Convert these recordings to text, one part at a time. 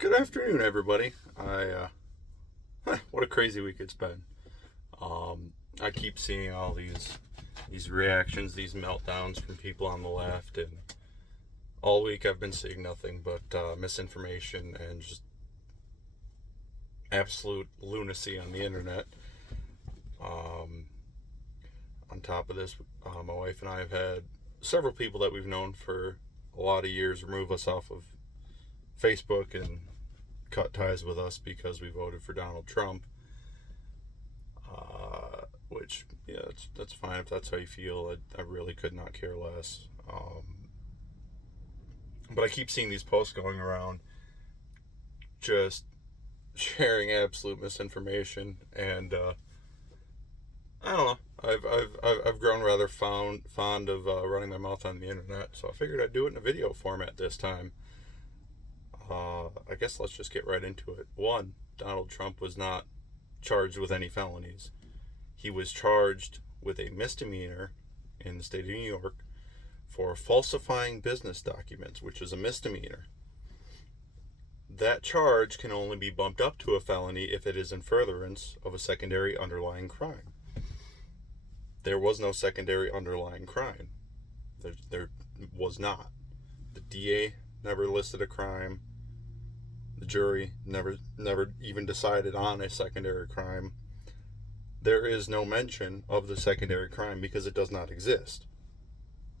Good afternoon, everybody. What a crazy week it's been. I keep seeing all these reactions, these meltdowns from people on the left, and all week I've been seeing nothing but misinformation and just absolute lunacy on the internet. Um, on top of this, my wife and I have had several people that we've known for a lot of years remove us off of Facebook and cut ties with us because we voted for Donald Trump. Which, yeah, that's fine if that's how you feel. I really could not care less. But I keep seeing these posts going around just sharing absolute misinformation, and I don't know. I've grown rather fond of running my mouth on the internet, so I figured I'd do it in a video format this time. I guess let's just get right into it. One, Donald Trump was not charged with any felonies. He was charged with a misdemeanor in the state of New York for falsifying business documents, which is a misdemeanor. That charge can only be bumped up to a felony if it is in furtherance of a secondary underlying crime. There was no secondary underlying crime. There was not. The DA never listed a crime. The jury never even decided on a secondary crime. There is no mention of the secondary crime because it does not exist.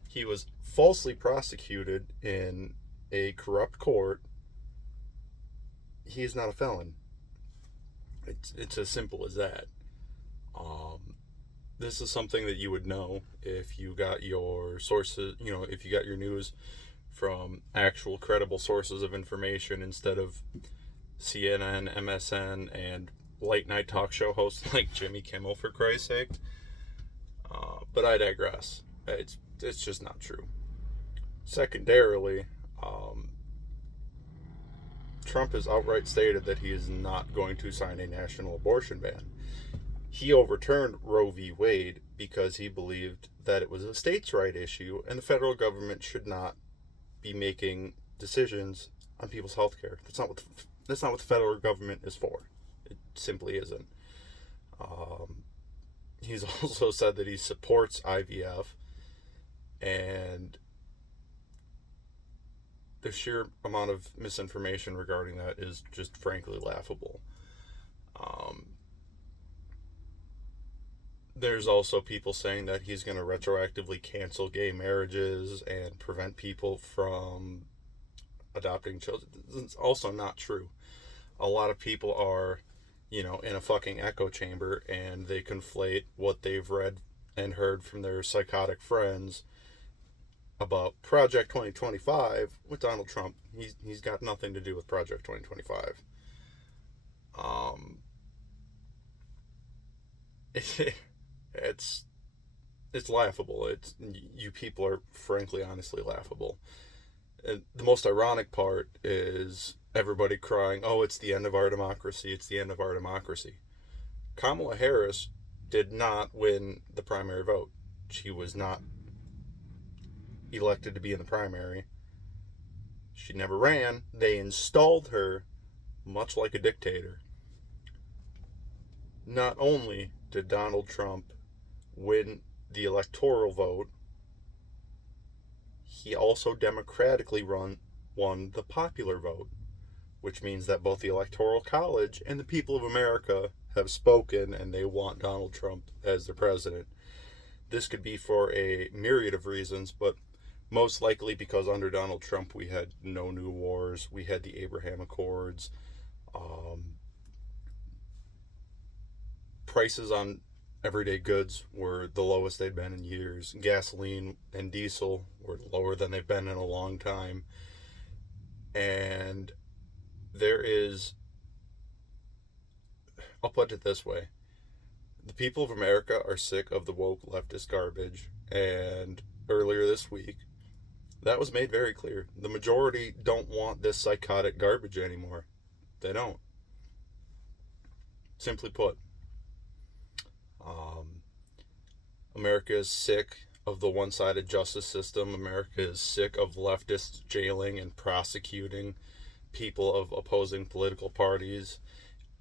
He was falsely prosecuted in a corrupt court. He is not a felon. It's as simple as that. This is something that you would know if you got your sources, if you got your news from actual credible sources of information instead of CNN, MSN, and late night talk show hosts like Jimmy Kimmel, for Christ's sake. But I digress. It's just not true. Secondarily, Trump has outright stated that he is not going to sign a national abortion ban. He overturned Roe v. Wade because he believed that it was a states' right issue and the federal government should not be making decisions on people's health care. That's not what the federal government is for. It simply isn't. He's also said that he supports IVF, and the sheer amount of misinformation regarding that is just frankly laughable. There's also people saying that he's going to retroactively cancel gay marriages and prevent people from adopting children. It's also not true. A lot of people are, in a fucking echo chamber, and they conflate what they've read and heard from their psychotic friends about Project 2025 with Donald Trump. He's got nothing to do with Project 2025. It's laughable. You people are frankly, honestly laughable. And the most ironic part is everybody crying, "Oh, it's the end of our democracy. It's the end of our democracy." Kamala Harris did not win the primary vote. She was not elected to be in the primary. She never ran. They installed her, much like a dictator. Not only did Donald Trump win the electoral vote, he also democratically won the popular vote, which means that both the Electoral College and the people of America have spoken and they want Donald Trump as their president. This could be for a myriad of reasons, but most likely because under Donald Trump we had no new wars, we had the Abraham Accords, prices on everyday goods were the lowest they'd been in years. Gasoline and diesel were lower than they've been in a long time. And I'll put it this way. The people of America are sick of the woke leftist garbage. And earlier this week, that was made very clear. The majority don't want this psychotic garbage anymore. They don't. Simply put. America is sick of the one-sided justice system. America is sick of leftists jailing and prosecuting people of opposing political parties,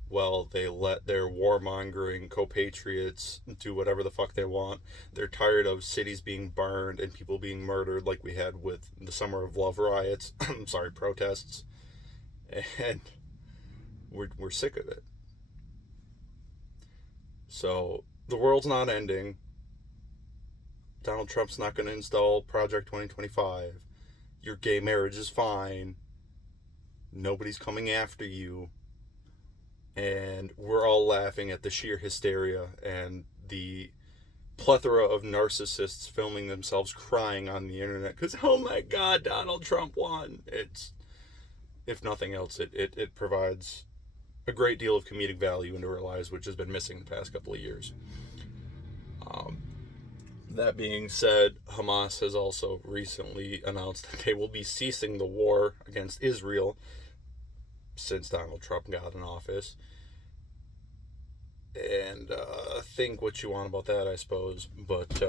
well, they let their warmongering compatriots do whatever the fuck they want. They're tired of cities being burned and people being murdered, like we had with the Summer of Love riots. I'm sorry, protests. And we're sick of it. So the world's not ending. Donald Trump's not going to install Project 2025. Your gay marriage is fine. Nobody's coming after you. And we're all laughing at the sheer hysteria and the plethora of narcissists filming themselves crying on the internet because, oh my god, Donald Trump won. It's, if nothing else, it provides a great deal of comedic value into our lives, which has been missing the past couple of years. That being said, Hamas has also recently announced that they will be ceasing the war against Israel since Donald Trump got in office. And think what you want about that, I suppose. But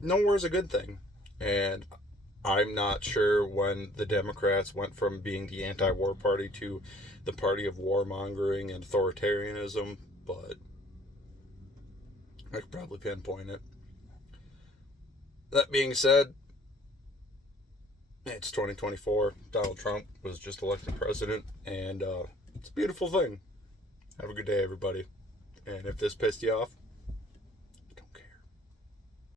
no war is a good thing. And I'm not sure when the Democrats went from being the anti-war party to the party of warmongering and authoritarianism, but I could probably pinpoint it. That being said, it's 2024. Donald Trump was just elected president, and it's a beautiful thing. Have a good day, everybody. And if this pissed you off,